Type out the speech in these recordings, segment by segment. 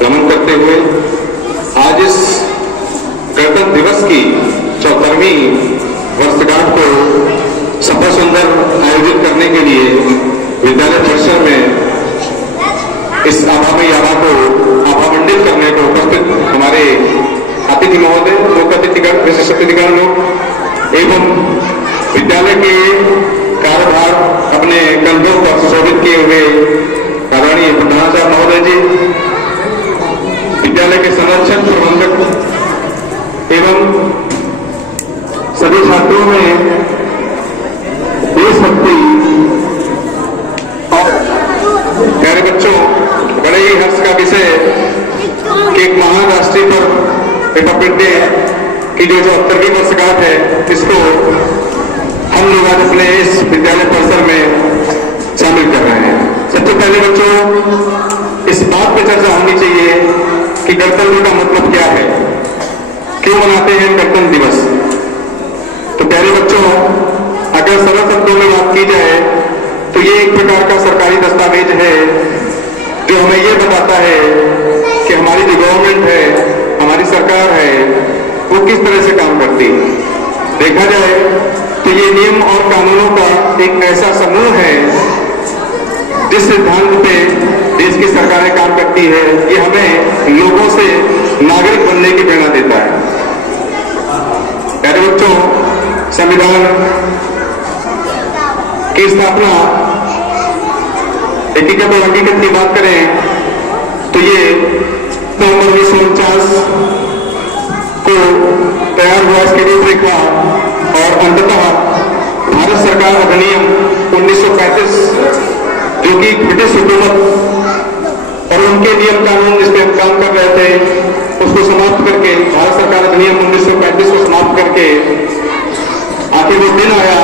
नमन करते हुए आज इस गणतंत्र दिवस की 74वीं वर्षगांठ को सफल सुंदर आयोजित करने के लिए विद्यालय परिसर में इस आभामयी आभा को आभामंडित करने को उपस्थित हमारे अतिथि महोदय, मुख्य अतिथिगण, विशिष्ट अतिथिगण लोग एवं विद्यालय के कार्यभार अपने कंधों पर सुशोभित किए हुए आदरणीय प्रधानाचार्य महोदय जी, विद्यालय के संरक्षक प्रबंधक एवं सभी छात्रों में देशभक्ति और प्यारे बच्चों, बड़े ही हर्ष का विषय कि एक महान राष्ट्रीय पर्व रिपब्लिक डे की जो 74वीं वर्षगांठ है, इसको हम लोग आज अपने इस विद्यालय परिसर में शामिल कर रहे हैं। सबसे पहले बच्चों, इस बात पर चर्चा होनी चाहिए कि गणतंत्र का मतलब क्या है, क्यों मनाते हैं गणतंत्र दिवस। तो प्यारे बच्चों, अगर सरल शब्दों में बात की जाए तो ये एक प्रकार का सरकारी दस्तावेज है जो हमें ये बताता है कि हमारी जो गवर्नमेंट है, हमारी सरकार है, वो किस तरह से काम करती है। देखा जाए तो ये नियम और कानूनों का एक ऐसा समूह है जिस सिद्धांत पे देश की सरकारें काम करती है। ये हमें लोगों से नागरिक बनने की प्रेरणा देता है। प्यारे बच्चों, संविधान की स्थापना एकीकृत और अंगीकृत की बात करें तो ये नवंबर 1949 को तैयार हुआ इसकी रूपरेखा और अंततः भारत सरकार अधिनियम 1935 जो कि ब्रिटिश हुकूमत और उनके नियम कानून जिस पे हम काम कर रहे थे उसको समाप्त करके, भारत सरकार अधिनियम 1935 को समाप्त करके आखिर वो दिन आया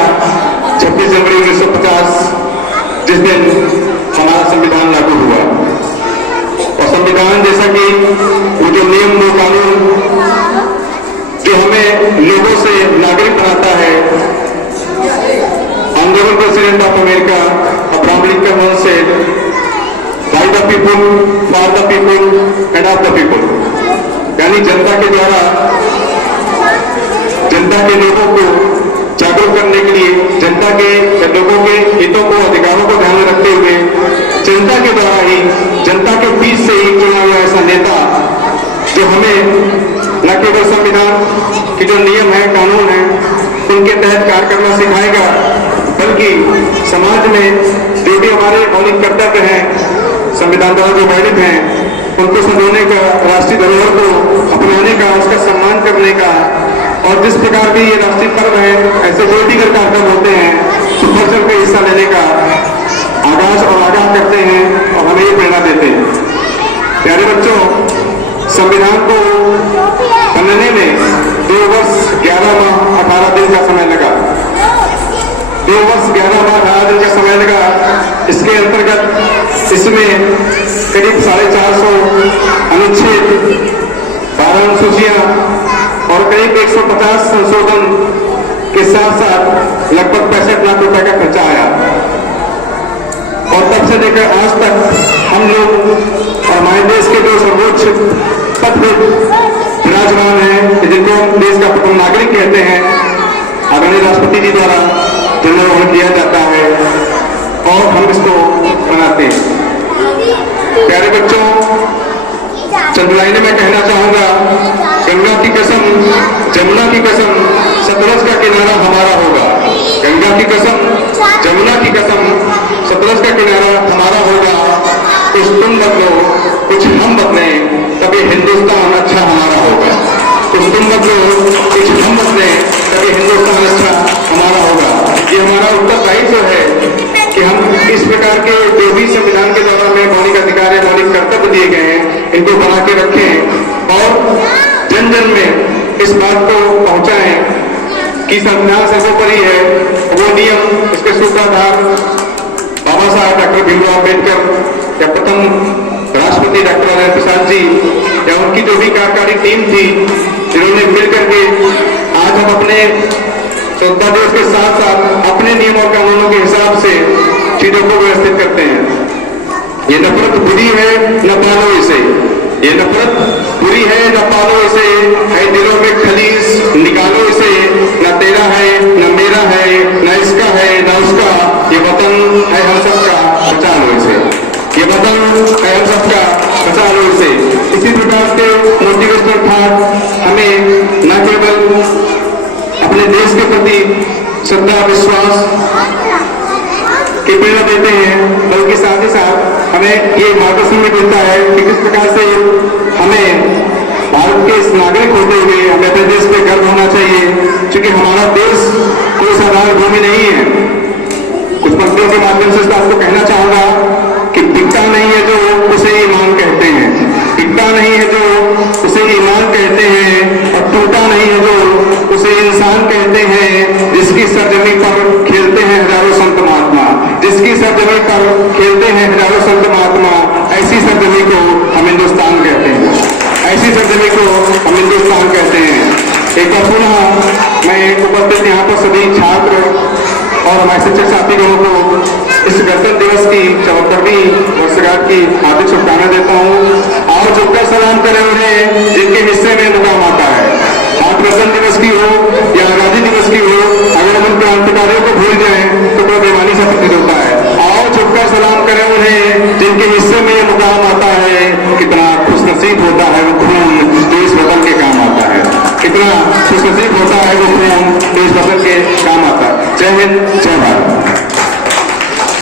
26 जनवरी 1950 जिस दिन हमारा संविधान लागू हुआ। और संविधान जैसा कि वो जो नियम, वो कानून जो हमें लोगों से नागरिक बनाता है, honourable president of America Abraham Lincoln से by the people, for the people and of the people, यानी जनता के द्वारा जनता के लोगों को जागरूक करने के लिए, जनता के लोगों के हितों को, अधिकारों को ध्यान में रखते हुए जनता के द्वारा ही, जनता के बीच से ही चुना हुआ ऐसा नेता जो हमें न केवल संविधान के जो नियम है, कानून है, उनके तहत कार्य करना सिखाएगा, बल्कि समाज में जो भी हमारे मौलिक कर्तव्य हैं, संविधान द्वारा जो वर्णित हैं, उनको संजोने का, राष्ट्रीय धरोहर को अपनाने का, उसका सम्मान करने का, और जिस प्रकार भी ये राष्ट्रीय पर्व है, ऐसे जो भी कार्यक्रम होते हैं, तो बढ़ चढ़ के हिस्सा लेने का आगाज और आगाह करते हैं और हमें ये प्रेरणा देते हैं। प्यारे बच्चों, संविधान को बनने में 2 वर्ष 11 माह 18 दिन का समय लगा। 2 वर्ष 11 माह 18 दिन का समय लगा। इसके अंतर्गत इसमें करीब 450 अनुच्छेद, 12 अनुसूचियां और करीब 150 संशोधन के साथ साथ लगभग 65 लाख रुपए का खर्चा आया। और तब से लेकर आज तक हम लोग और हमारे देश के जो सर्वोच्च पद पर विराजमान हैं, जिनको देश का प्रथम नागरिक कहते हैं, आदरणीय राष्ट्रपति जी द्वारा ध्वजारोहण किया जाता है और हम इसको मनाते हैं। प्यारे बच्चों, चंद लाइनें मैं कहना चाहूंगा। गंगा की कसम, जमुना की कसम, सतलज का किनारा हमारा होगा। गंगा की कसम, जमुना की कसम, सतलज का किनारा हमारा होगा। कुछ तुम बदलो, कुछ हम बदले, तभी हिंदुस्तान अच्छा हमारा होगा। कुछ तुम बदलो, कुछ हम बदले, तभी हिंदुस्तान अच्छा हमारा होगा। ये हमारा उत्तरदायित्व है कि हम इस प्रकार के जो भी संविधान के द्वारा हमें मौलिक अधिकार या मौलिक कर्तव्य दिए गए हैं, इनको बना के रखें और जन जन में इस बात को पहुंचाएं कि संविधान सर्वोपरि है। वो नियम, उसके सूत्राधार बाबा साहब डॉक्टर भीमराव अम्बेडकर या प्रथम राष्ट्रपति डॉक्टर राजेंद्र प्रसाद जी या उनकी जो भी कार्यकारी टीम थी, जिन्होंने मिलकर के आज हम अपने स्वतंत्रता दिवस के साथ साथ अपने नियम और कानूनों के हिसाब से चीजों को व्यवस्थित करते हैं। ये नफरत बुरी है, न पालो इसे। ये नफरत बुरी है न पालो इसे, है दिलों में खलीस निकालो इसे, न तेरा है न मेरा है न इसका है न उसका, ये वतन है हम सबका बचा लो इसे, ये वतन है हम सबका बचा लो इसे। इसी प्रकार के मोटिवेशनल थॉट हमें न केवल अपने देश के प्रति श्रद्धा विश्वास की प्रेरणा देते हैं, बल्कि साथ ही साथ हमें ये मार्गदर्शन भी मिलता है कि किस प्रकार से हमें भारत के इस नागरिक होते हुए हमें अपने देश पे गर्व होना चाहिए, क्योंकि हमारा देश कोई साधारण भूमि नहीं है। कुछ पंक्तियों के माध्यम से आपको कहना चाहूंगा कि बिकता नहीं है जो उसे ईमान कहते हैं, बिकता नहीं है जो उसे ईमान कहते हैं, और टूटा नहीं है जो उसे इंसान कहते हैं, जिसकी सरजमी पर खेलते हैं हजारों संत महात्मा, जिसकी सरजमी पर खेलते हैं हजारों संत महात्मा, ऐसी सरजमी को हम हिंदुस्तान कहते हैं, ऐसी सरजमी को हम हिंदुस्तान कहते हैं। एक बार पुनः मैं उपस्थित यहाँ पर सभी छात्र और हमारे शिक्षक साथीगणों को इस गणतंत्र दिवस की 74वीं वर्षगांठ की हार्दिक शुभकामनाएं देता हूँ। और झुककर सलाम करें उन्हें जिनके हिस्से में मुकाम आता है, आज गणतंत्र दिवस की हो या आजादी दिवस की हो, अगर हम उन क्रांतिकारियों को भूल जाएं तो बड़ा बेईमानी सा प्रतीत होता है। आओ झुककर सलाम करें उन्हें जिनके हिस्से में ये मुकाम आता है, कितना खुशनसीब होता है वो खून देश वतन के काम आता है, कितना खुशनसीब होता है वो खून देश वतन के काम आता है। जय हिंद, जय भारत।